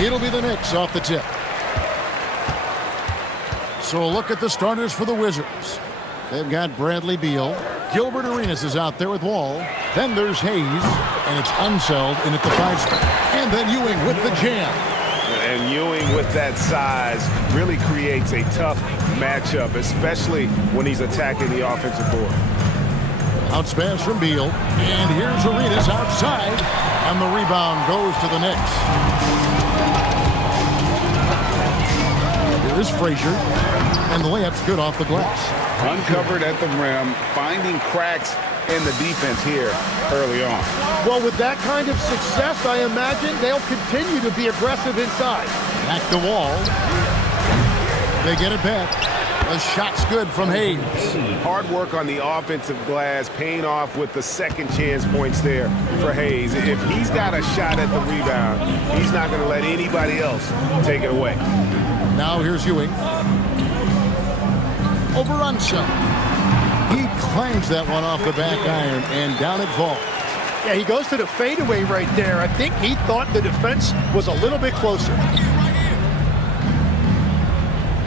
It'll be the Knicks off the tip. So a look at the starters for the Wizards. They've got Bradley Beal. Gilbert Arenas is out there with Wall. Then there's Hayes, and it's Unseld in at the 5 spot. And then Ewing with the jam. And Ewing with that size really creates a tough matchup, especially when he's attacking the offensive board. Outspass from Beal. And here's Arenas outside. And the rebound goes to the Knicks. Here's Frazier. And the layup's good off the glass. Uncovered at the rim, finding cracks in the defense here early on. Well, with that kind of success, I imagine they'll continue to be aggressive inside. Back to Wall. They get it back. The shot's good from Hayes. Hard work on the offensive glass, paying off with the second chance points there for Hayes. If he's got a shot at the rebound, he's not going to let anybody else take it away. Now here's Ewing. Over Unseld. He clangs that one off the back iron, and down it falls. Yeah, he goes to the fadeaway right there. I think he thought the defense was a little bit closer.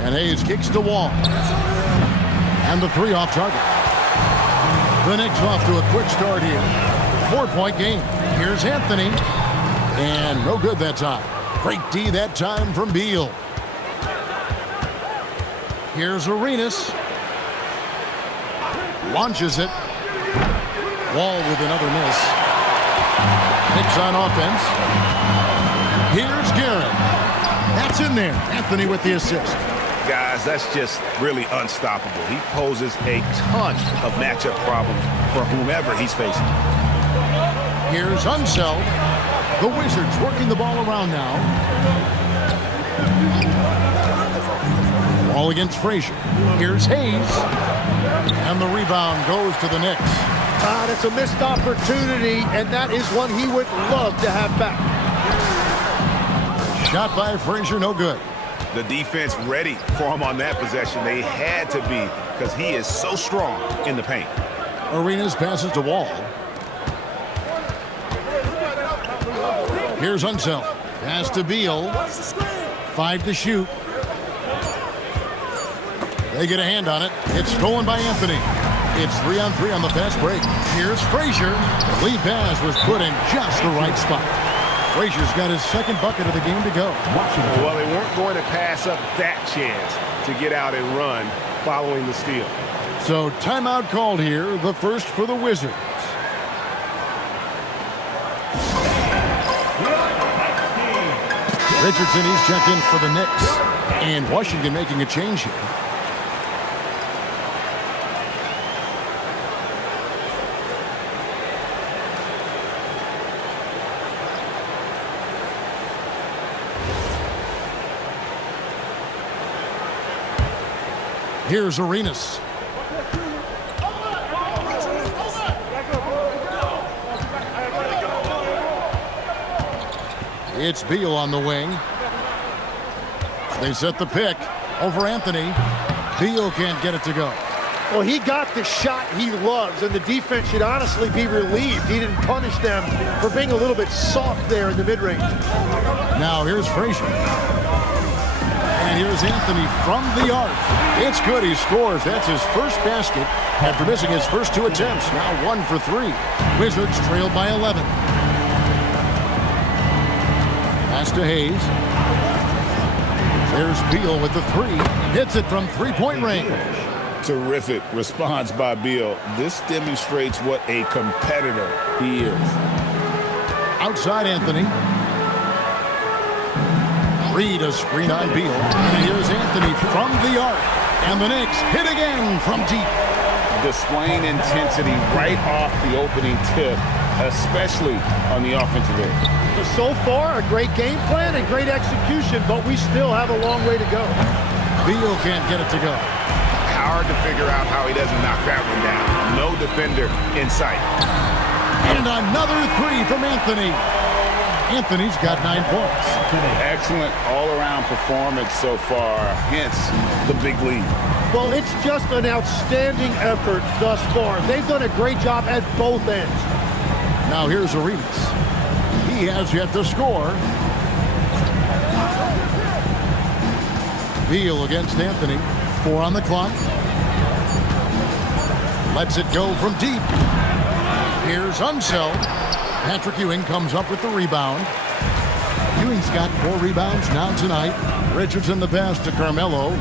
And Hayes kicks to Wall. And the 3 off target. The Knicks off to a quick start here. 4-point game. Here's Anthony. And no good that time. Great D that time from Beal. Here's Arenas. Launches it. Wall with another miss. Knicks on offense. Here's Garrett. That's in there. Anthony with the assist. Guys, that's just really unstoppable. He poses a ton of matchup problems for whomever he's facing. Here's Unseld. The Wizards working the ball around now. Ball against Frazier. Here's Hayes. And the rebound goes to the Knicks. That's a missed opportunity, and that is one he would love to have back. Shot by Frazier, no good. The defense ready for him on that possession. They had to be, because he is so strong in the paint. Arenas passes to Wall. Here's Unseld. Pass to Beal. 5 to shoot. They get a hand on it. It's stolen by Anthony. It's 3-on-3 on the fast break. Here's Frazier. The lead pass was put in just the right spot. Frazier's got his second bucket of the game to go. Well, they weren't going to pass up that chance to get out and run following the steal. So timeout called here, the first for the Wizards. Richardson, he's checked in for the Knicks. And Washington making a change here. Here's Arenas. It's Beal on the wing. They set the pick over Anthony. Beal can't get it to go. Well, he got the shot he loves, and the defense should honestly be relieved he didn't punish them for being a little bit soft there in the mid-range. Now here's Frazier. And here's Anthony from the arc. It's good. He scores. That's his first basket after missing his first 2 attempts. Now 1 for 3. Wizards trailed by 11. Pass to Hayes. There's Beal with the 3. Hits it from 3-point range. Terrific response by Beal. This demonstrates what a competitor he is. Outside Anthony. Reed a screen on Beal. And here's Anthony from the arc. And the Knicks hit again from deep. Displaying intensity right off the opening tip, especially on the offensive end. So far, a great game plan and great execution, but we still have a long way to go. Beal can't get it to go. Hard to figure out how he doesn't knock that one down. No defender in sight. And another 3 from Anthony. Anthony's got 9 points. Excellent all-around performance so far, hence the big lead. Well, it's just an outstanding effort thus far. They've done a great job at both ends. Now here's Arenas. He has yet to score. Beal against Anthony. 4 on the clock. Lets it go from deep. Here's Unseld. Patrick Ewing comes up with the rebound. Ewing's got 4 rebounds now tonight. Richardson the pass to Carmelo.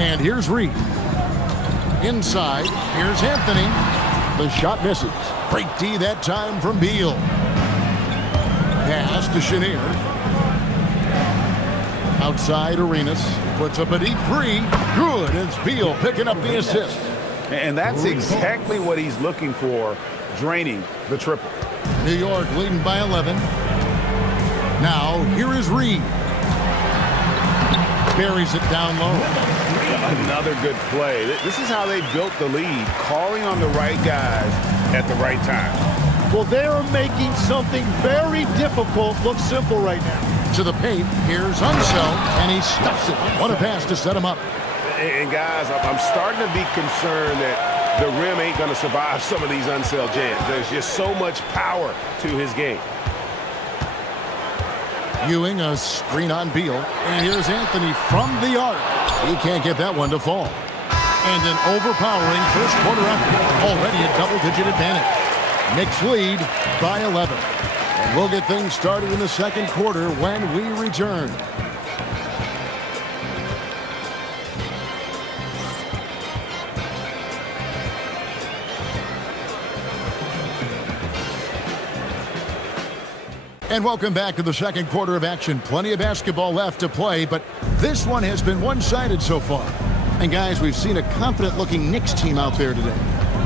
And here's Reed. Inside. Here's Anthony. The shot misses. Break D that time from Beal. Pass to Chenier. Outside Arenas. Puts up a deep 3. Good. It's Beal picking up the assist. And that's exactly what he's looking for, draining the triple. New York leading by 11. Now, here is Reed. Buries it down low. Another good play. This is how they built the lead, calling on the right guys at the right time. Well, they are making something very difficult look simple right now. To the paint, here's Unseld, and he stuffs it. What a pass to set him up. And guys, I'm starting to be concerned that the rim ain't going to survive some of these Unseld jams. There's just so much power to his game. Ewing, a screen on Beal. And here's Anthony from the arc. He can't get that one to fall. And an overpowering first quarter effort. Already a double-digit advantage. Knicks lead by 11. And we'll get things started in the second quarter when we return. And welcome back to the second quarter of action. Plenty of basketball left to play, but this one has been one-sided so far. And guys, we've seen a confident-looking Knicks team out there today.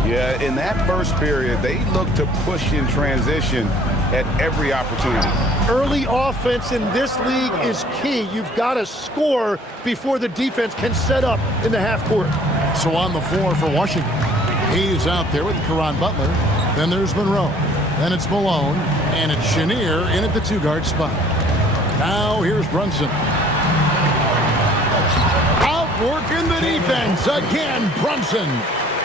Yeah, in that first period, they looked to push in transition at every opportunity. Early offense in this league is key. You've got to score before the defense can set up in the half court. So on the floor for Washington, he's out there with Caron Butler. Then there's Monroe. Then it's Malone. And it's Chenier in at the 2-guard spot. Now here's Brunson. Outworking the defense. Again, Brunson.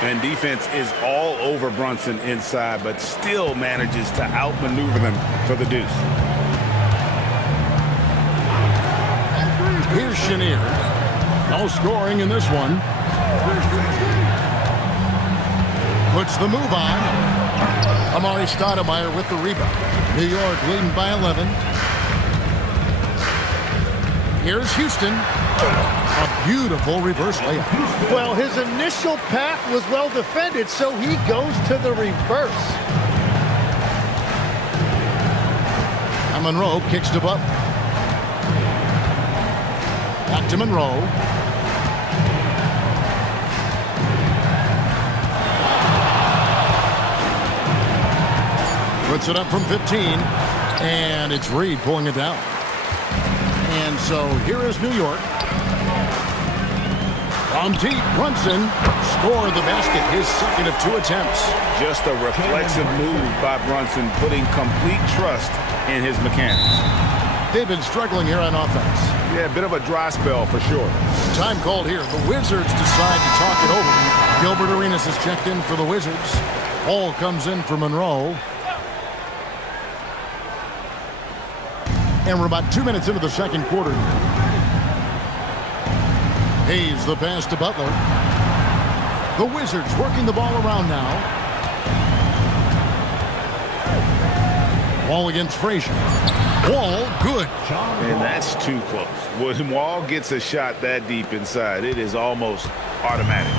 And defense is all over Brunson inside, but still manages to outmaneuver them for the deuce. Here's Chenier. No scoring in this one. Puts the move on. Amari Stoudemire with the rebound. New York leading by 11. Here's Houston. A beautiful reverse layup. Well, his initial path was well defended, so he goes to the reverse. And Monroe kicks to Butler. Back to Monroe. Puts it up from 15, and it's Reed pulling it down. And so here is New York. From deep, Brunson scored the basket, his second of 2 attempts. Just a reflexive move by Brunson, putting complete trust in his mechanics. They've been struggling here on offense. Yeah, a bit of a dry spell for sure. Time called here. The Wizards decide to talk it over. Gilbert Arenas is checked in for the Wizards. Hall comes in for Monroe. And we're about 2 minutes into the second quarter. Hayes the pass to Butler. The Wizards working the ball around now. Wall against Frazier. Wall, good. And that's too close. When Wall gets a shot that deep inside, it is almost automatic.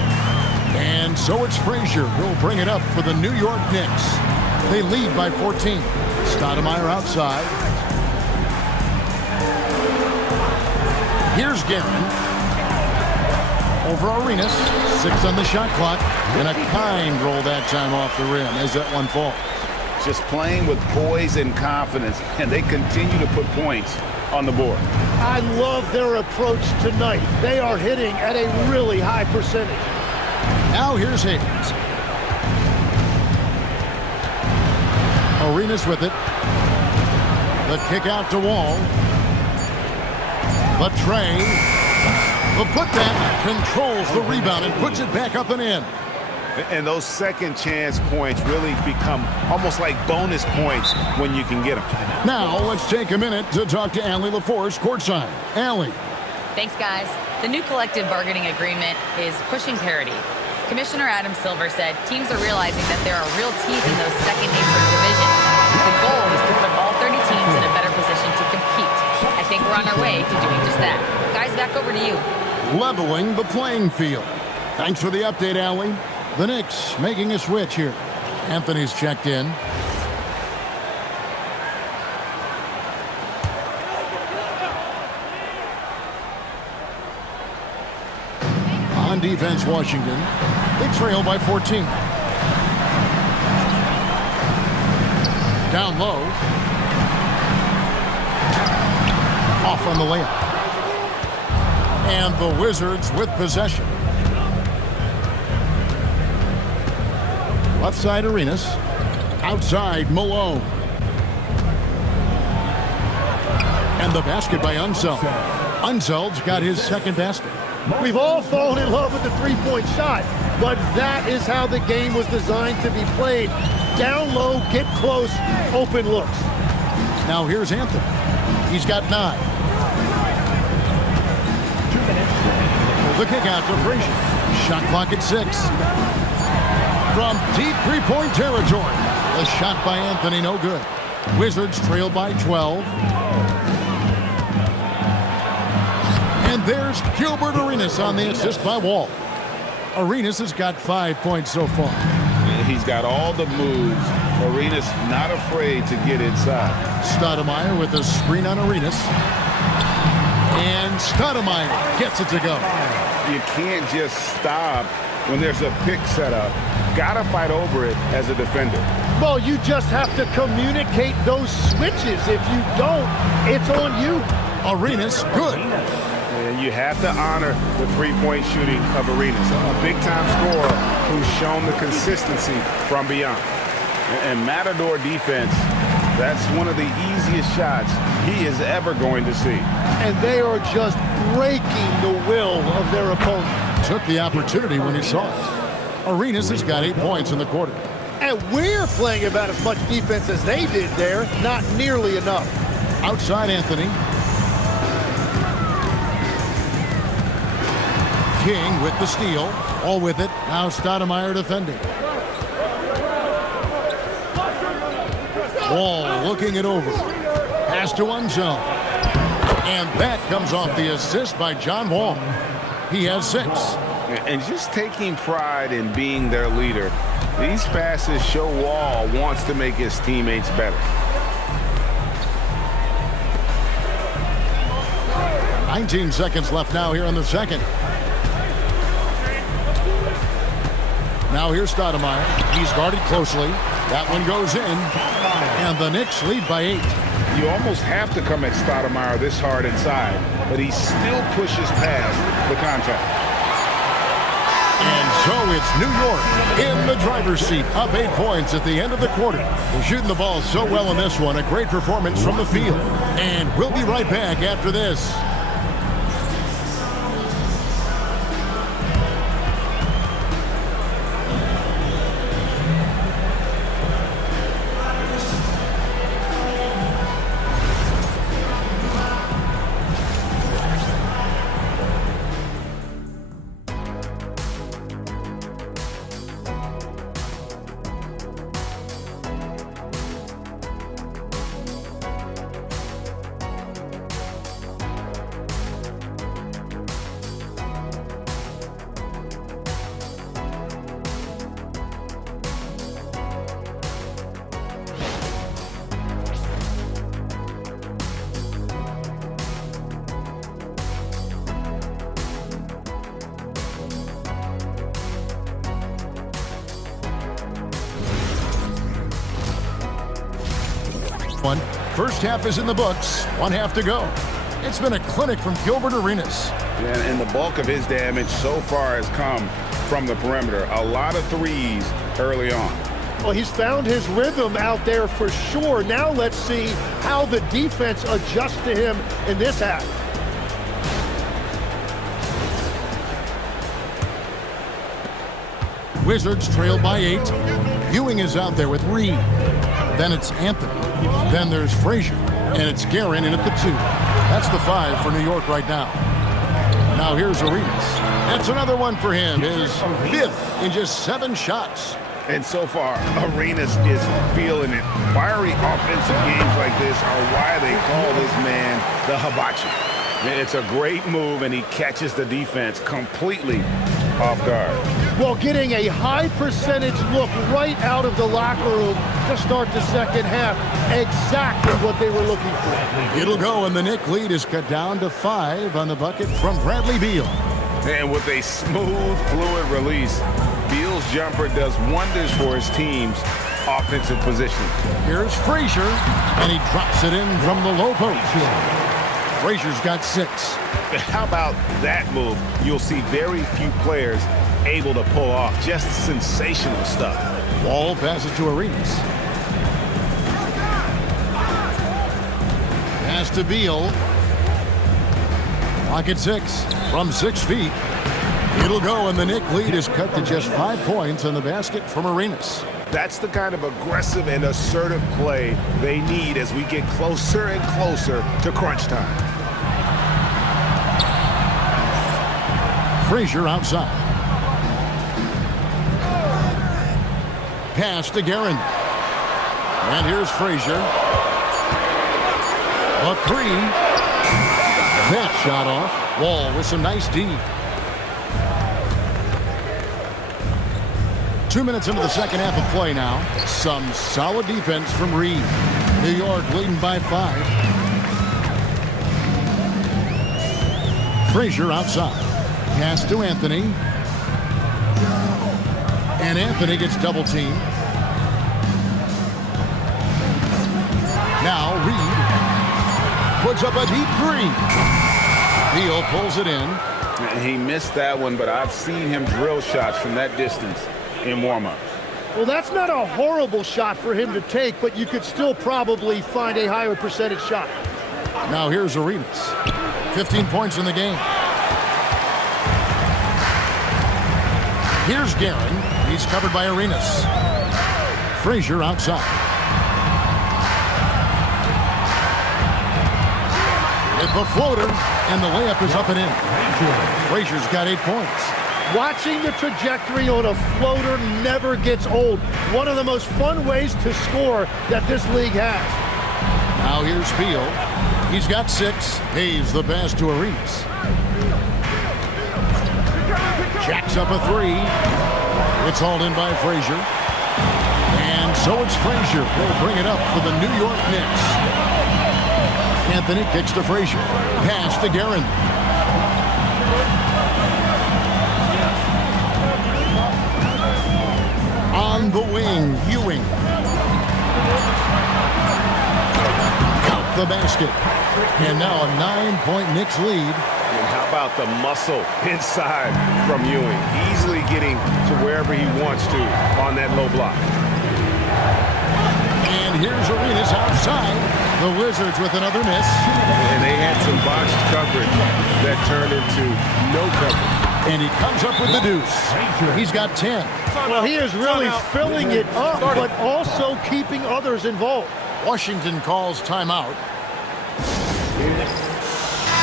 And so it's Frazier who'll bring it up for the New York Knicks. They lead by 14. Stoudemire outside. Here's Guerin. Over Arenas. 6 on the shot clock. And a kind roll that time off the rim as that one falls. Just playing with poise and confidence, and they continue to put points on the board. I love their approach tonight. They are hitting at a really high percentage. Now here's Hayes. Arenas with it. The kick out to Wall. The tray. The putback controls the rebound and puts it back up and in. And those second chance points really become almost like bonus points when you can get them. Now let's take a minute to talk to Allie LaForce courtside. Allie. Thanks, guys. The new collective bargaining agreement is pushing parity. Commissioner Adam Silver said teams are realizing that there are real teeth in those second apron divisions. The goal is to put all 30 teams in a better position to compete. I think we're on our way to doing just that. Guys, back over to you. Leveling the playing field. Thanks for the update, Allie. The Knicks making a switch here. Anthony's checked in. On defense, Washington. They trail by 14. Down low. Off on the layup. And the Wizards with possession. Left side, Arenas. Outside, Malone. And the basket by Unseld. Unseld's got his second basket. We've all fallen in love with the three-point shot, but that is how the game was designed to be played. Down low, get close, open looks. Now here's Anthony. He's got 9. 2 minutes. The kick out to Frazier. Shot clock at 6. From deep three-point territory. The shot by Anthony, no good. Wizards trail by 12. And there's Gilbert Arenas on the assist by Wall. Arenas has got 5 points so far. He's got all the moves. Arenas not afraid to get inside. Stoudemire with a screen on Arenas. And Stoudemire gets it to go. You can't just stop when there's a pick set up. Gotta fight over it as a defender. Well, you just have to communicate those switches. If you don't, it's on you. Arenas, good. And you have to honor the three-point shooting of Arenas, a big-time scorer who's shown the consistency from beyond. And Matador defense, that's one of the easiest shots he is ever going to see. And they are just breaking the will of their opponent. Took the opportunity when he saw it. Arenas has got 8 points in the quarter. And we're playing about as much defense as they did there. Not nearly enough. Outside Anthony. King with the steal. All with it. Now Stoudemire defending. Wall looking it over. Pass to Unseld. And that comes off the assist by John Wall. He has 6. And just taking pride in being their leader, these passes show Wall wants to make his teammates better. 19 seconds left now here in the second. Now here's Stoudemire. He's guarded closely. That one goes in. And the Knicks lead by 8. You almost have to come at Stoudemire this hard inside, but he still pushes past the contact. And so it's New York in the driver's seat, up 8 points at the end of the quarter. They're shooting the ball so well in this one. A great performance from the field. And we'll be right back after this. First half is in the books. 1 half to go. It's been a clinic from Gilbert Arenas. And the bulk of his damage so far has come from the perimeter. A lot of threes early on. Well, he's found his rhythm out there for sure. Now let's see how the defense adjusts to him in this half. Wizards trail by 8. Ewing is out there with Reed. Then it's Anthony. Then there's Frazier. And it's Guerin in at the 2. That's the 5 for New York right now. Now here's Arenas. That's another one for him. His 5th in just 7 shots. And so far, Arenas is feeling it. Fiery offensive games like this are why they call this man the hibachi. It's a great move, and he catches the defense completely off guard. Well, getting a high percentage look right out of the locker room to start the second half. Exactly what they were looking for. It'll go, and the Knicks lead is cut down to 5 on the bucket from Bradley Beal. And with a smooth, fluid release, Beal's jumper does wonders for his team's offensive position. Here's Frazier, and he drops it in from the low post. Frazier's got 6. How about that move? You'll see very few players able to pull off. Just sensational stuff. Wall passes to Arenas. Pass to Beal. Pocket 6 from 6 feet. It'll go, and the Knicks lead is cut to just 5 points on the basket from Arenas. That's the kind of aggressive and assertive play they need as we get closer and closer to crunch time. Frazier outside. Pass to Guerin. And here's Frazier. A 3. That shot off. Wall with some nice D. 2 minutes into the second half of play now. Some solid defense from Reed. New York leading by 5. Frazier outside. Pass to Anthony. And Anthony gets double teamed. Now Reed puts up a deep 3. Beal pulls it in. He missed that one, but I've seen him drill shots from that distance in warm-up. Well, that's not a horrible shot for him to take, but you could still probably find a higher percentage shot. Now here's Arenas. 15 points in the game. Here's Guerin. He's covered by Arenas. Frazier outside. It's a floater, and the layup is up and in. Frazier's got 8 points. Watching the trajectory on a floater never gets old. One of the most fun ways to score that this league has. Now here's Beal. He's got 6. Hayes the pass to Arenas. Jacks up a 3. It's hauled in by Frazier. And so it's Frazier. He'll bring it up for the New York Knicks. Anthony kicks to Frazier. Pass to Guerin. On the wing, Ewing. Out the basket. And now a 9-point Knicks lead. And how about the muscle inside from Ewing? Easily getting to wherever he wants to on that low block. And here's Arenas outside. The Wizards with another miss. And they had some botched coverage that turned into no coverage. And he comes up with the deuce. He's got 10. Well, he is really filling it up, but also keeping others involved. Washington calls timeout.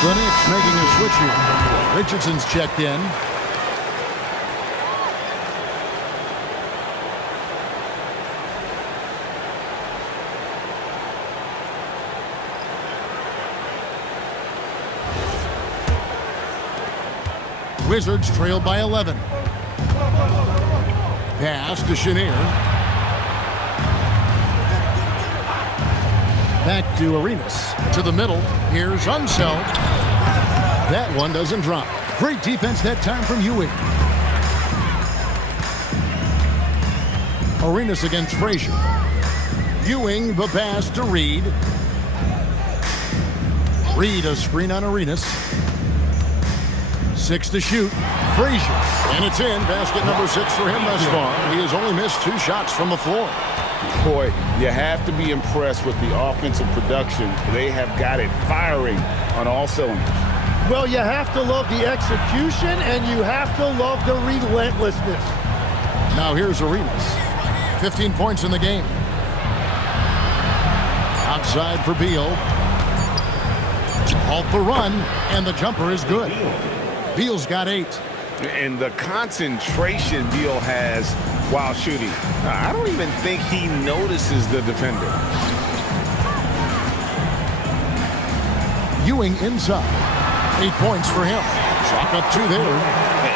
The Knicks making a switch here. Richardson's checked in. Wizards trailed by 11. Pass to Chenier. Back to Arenas. To the middle. Here's Unseld. That one doesn't drop. Great defense that time from Ewing. Arenas against Frazier. Ewing the pass to Reed. Reed a screen on Arenas. 6 to shoot. Frazier. And it's in. Basket number 6 for him thus far. He has only missed 2 shots from the floor. Boy, you have to be impressed with the offensive production. They have got it firing on all cylinders. Well, you have to love the execution, and you have to love the relentlessness. Now here's Arenas. 15 points in the game. Outside for Beal. To halt the run, and the jumper is good. Beal's got 8. And the concentration Beal has while shooting, I don't even think he notices the defender. Ewing inside. 8 points for him. Chalk up 2 there.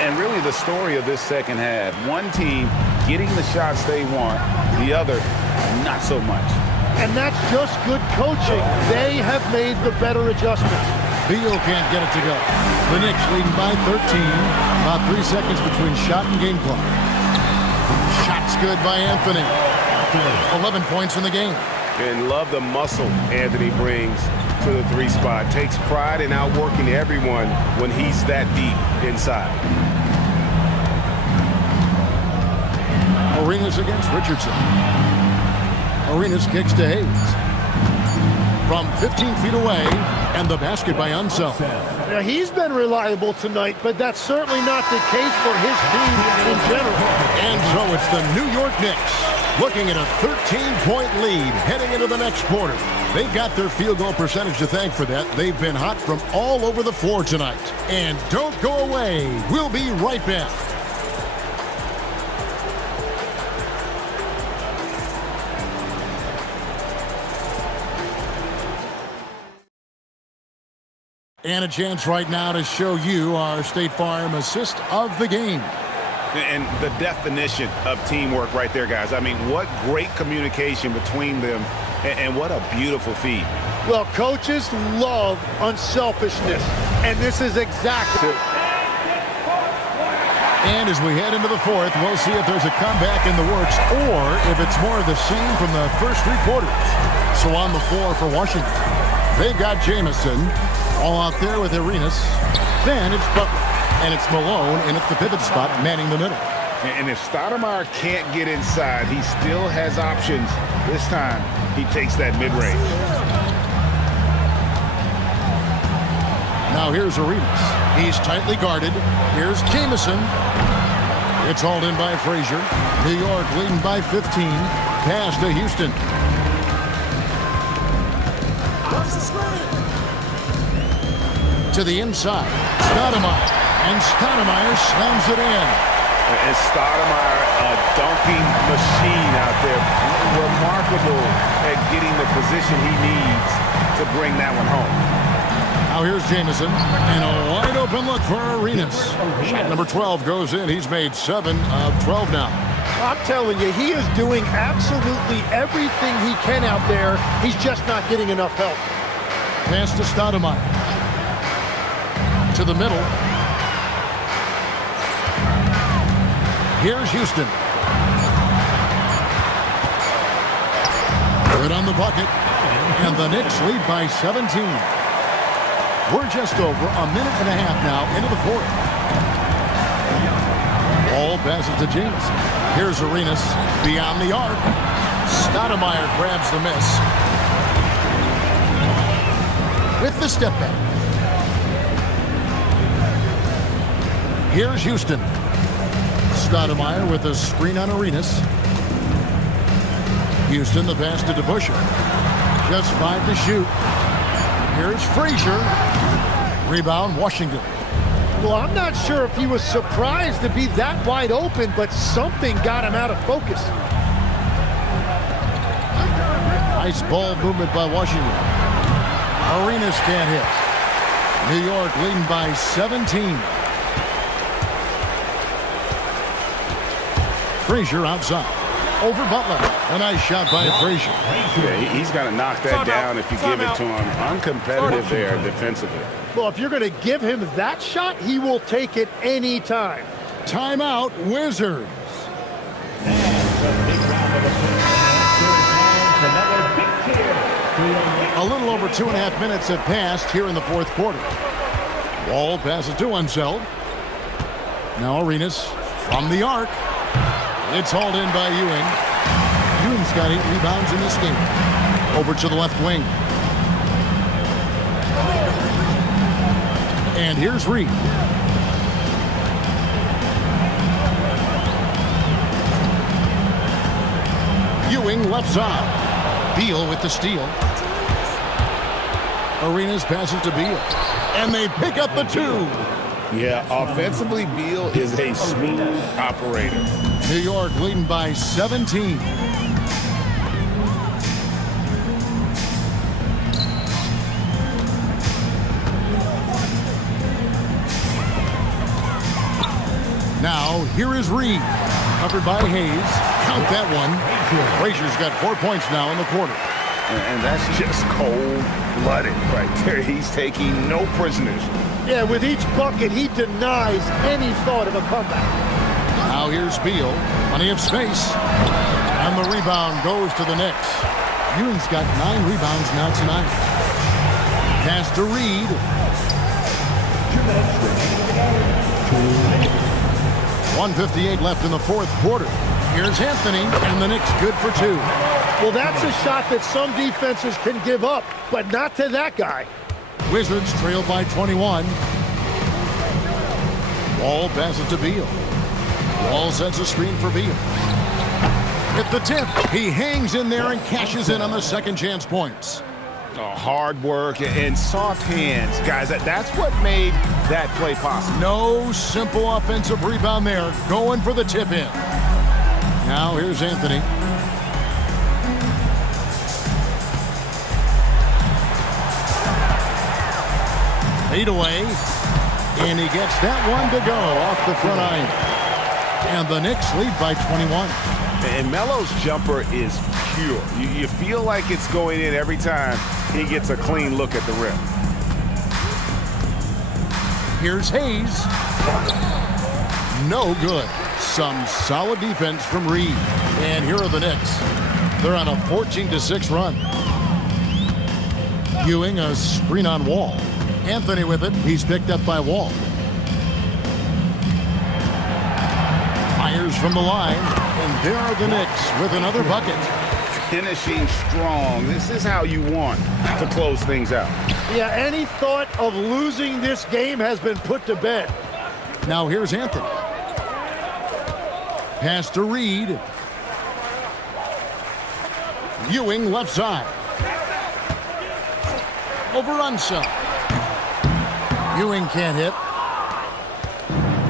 And really the story of this second half, one team getting the shots they want, the other not so much. And that's just good coaching. They have made the better adjustments. Beal can't get it to go. The Knicks leading by 13. About 3 seconds between shot and game clock. Shot's good by Anthony. 11 points in the game. And love the muscle Anthony brings to the 3 spot. Takes pride in outworking everyone when he's that deep inside. Arenas against Richardson. Arenas kicks to Hayes. From 15 feet away, and the basket by Unseld. Now, he's been reliable tonight, but that's certainly not the case for his team in general. And so it's the New York Knicks looking at a 13-point lead heading into the next quarter. They've got their field goal percentage to thank for that. They've been hot from all over the floor tonight. And don't go away. We'll be right back. And a chance right now to show you our State Farm assist of the game. And the definition of teamwork right there, guys. I mean, what great communication between them, and what a beautiful feed. Well, coaches love unselfishness, and this is exactly it. And as we head into the fourth, we'll see if there's a comeback in the works or if it's more of the same from the first 3 quarters. So on the floor for Washington, they've got Jamison all out there with Arenas. Then it's Butler, and it's Malone in at the pivot spot, manning the middle. And if Stoudemire can't get inside, he still has options. This time, he takes that mid-range. Now here's Arenas. He's tightly guarded. Here's Jamison. It's hauled in by Frazier. New York leading by 15. Pass to Houston. To the inside. Stoudemire. And Stoudemire slams it in. And Stoudemire, a dunking machine out there. Remarkable at getting the position he needs to bring that one home. Now here's Jamison. And a wide open look for Arenas. Shot number 12 goes in. He's made 7 of 12 now. I'm telling you, he is doing absolutely everything he can out there. He's just not getting enough help. Pass to Stoudemire. To the middle. Here's Houston. Good on the bucket. And the Knicks lead by 17. We're just over a minute and a half now into the fourth. Ball passes to Jamison. Here's Arenas beyond the arc. Stoudemire grabs the miss. With the step back. Here's Houston. Stoudemire with a screen on Arenas. Houston, the pass to DeBusschere. Just 5 to shoot. Here's Frazier. Rebound, Washington. Well, I'm not sure if he was surprised to be that wide open, but something got him out of focus. Nice ball movement by Washington. Arenas can't hit. New York leading by 17. Frazier outside. Over Butler. A nice shot by Frazier. Yeah, he's got to knock that down if you give it to him. Uncompetitive there defensively. Well, if you're going to give him that shot, he will take it any time. Timeout, Wizards. A little over 2.5 minutes have passed here in the fourth quarter. Wall passes to Unseld. Now Arenas from the arc. It's hauled in by Ewing. Ewing's got 8 rebounds in this game. Over to the left wing. And here's Reed. Ewing left side. Beal with the steal. Arenas passes to Beal. And they pick up the 2. Yeah, offensively, Beal is a smooth operator. New York leading by 17. Now, here is Reed. Covered by Hayes. Count that one. Frazier's got 4 points now in the quarter. And that's just cold-blooded right there. He's taking no prisoners. Yeah, with each bucket, he denies any thought of a comeback. Now here's Beal. Plenty of space. And the rebound goes to the Knicks. Ewing's got 9 rebounds now tonight. Pass to Reed. 1:58 left in the fourth quarter. Here's Anthony, and the Knicks good for 2. Well, that's a shot that some defenses can give up, but not to that guy. Wizards trail by 21. Wall passes to Beal. Wall sets a screen for Beal. Hit the tip. He hangs in there and cashes in on the second chance points. Oh, hard work and soft hands, guys. That's what made that play possible. No simple offensive rebound there. Going for the tip in. Now here's Anthony. Fade away. And he gets that one to go off the front iron. And the Knicks lead by 21. And Melo's jumper is pure. You feel like it's going in every time he gets a clean look at the rim. Here's Hayes. No good. Some solid defense from Reed. And here are the Knicks. They're on a 14-6 run. Ewing, a screen on Wall. Anthony with it. He's picked up by Wall. Fires from the line. And there are the Knicks with another bucket. Finishing strong. This is how you want to close things out. Yeah, any thought of losing this game has been put to bed. Now here's Anthony. Pass to Reed. Ewing left side. Over Unseld. Ewing can't hit.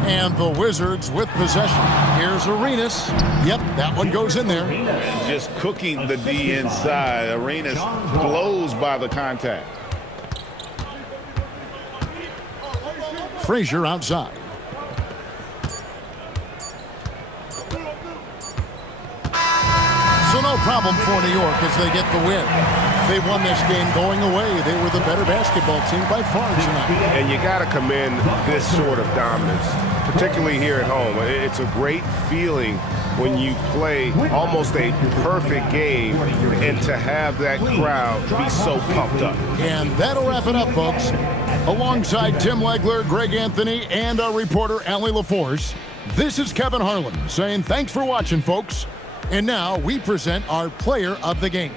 And the Wizards with possession. Here's Arenas. Yep, that one goes in there. And just cooking the D inside. Arenas blows by the contact. Frazier outside. So no problem for New York as they get the win. They won this game going away. They were the better basketball team by far tonight. And you got to commend this sort of dominance, particularly here at home. It's a great feeling when you play almost a perfect game and to have that crowd be so pumped up. And that'll wrap it up, folks. Alongside Tim Legler, Greg Anthony, and our reporter, Allie LaForce, this is Kevin Harlan saying thanks for watching, folks. And now we present our player of the game.